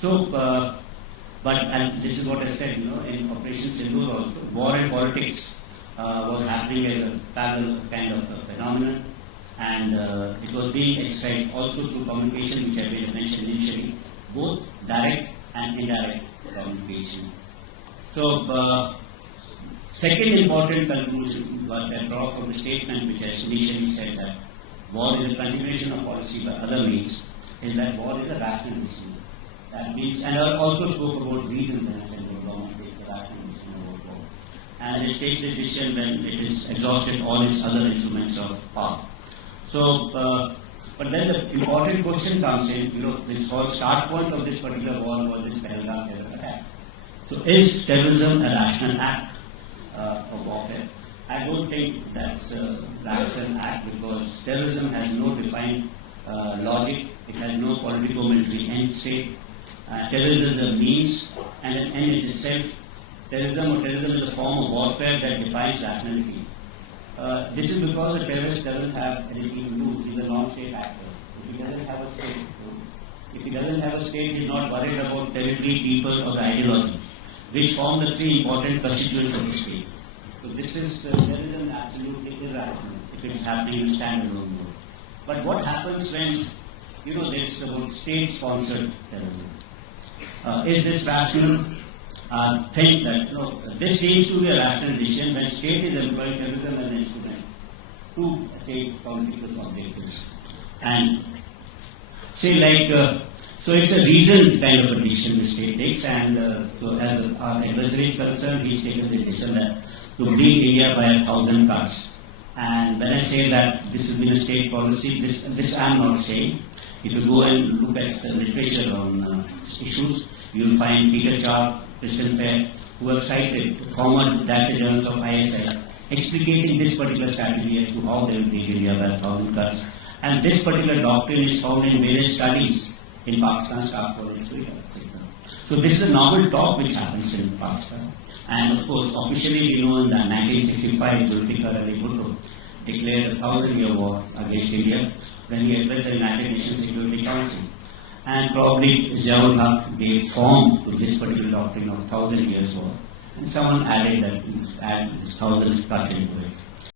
So, and this is what I said, in Operation Sindoor also, war and politics was happening as a parallel kind of phenomenon, and it was being exercised also through communication, which I mentioned initially, both direct and indirect communication. So, second important conclusion what I draw from the statement which I initially said, that war is a continuation of policy by other means, is that war is a rational decision. That means, and I also spoke about reasons when I said the government takes a rational decision about war. And it takes the decision when it is exhausted all its other instruments of power. So, but then the important question comes in, this whole start point of this particular war was this Pahalgam terror attack. So, is terrorism a rational act of warfare? I don't think that's a rational act, because terrorism has no defined logic, it has no political military end state. Terrorism is a means and an end in itself. Terrorism is a form of warfare that defines rationality. This is because the terrorist doesn't have anything to do. He's a non-state actor. If he doesn't have a state, he's not worried about territory, people, or the ideology, which form the three important constituents of the state. So this is terrorism absolutely irrational if it is happening in standalone mode. But what happens when there's about state-sponsored terrorism? Is this rational? Think that this seems to be a rational decision when state is employing terrorism as an instrument to achieve political objectives. And say so it's a reasoned kind of a decision the state takes, and so as our adversary is concerned, he's taken the decision that to bring India by 1,000 cuts. And when I say that this has been a state policy, this I'm not saying. If you go and look at the literature on issues, you will find Peter Charp, Christian Fair, who have cited former director generals of ISI, explicating this particular strategy as to how they will take India by 1,000 cuts. And this particular doctrine is found in various studies in Pakistan, staff college, etc. So this is a normal talk which happens in Pakistan. And of course, officially we know in the 1965, Zulfikar Ali Bhutto declared a 1,000-year war against India when he addressed the United Nations Security Council. And probably Ziaul Haq gave form to this particular doctrine of 1,000 years war. And someone added that, add this 1,000 cut into it.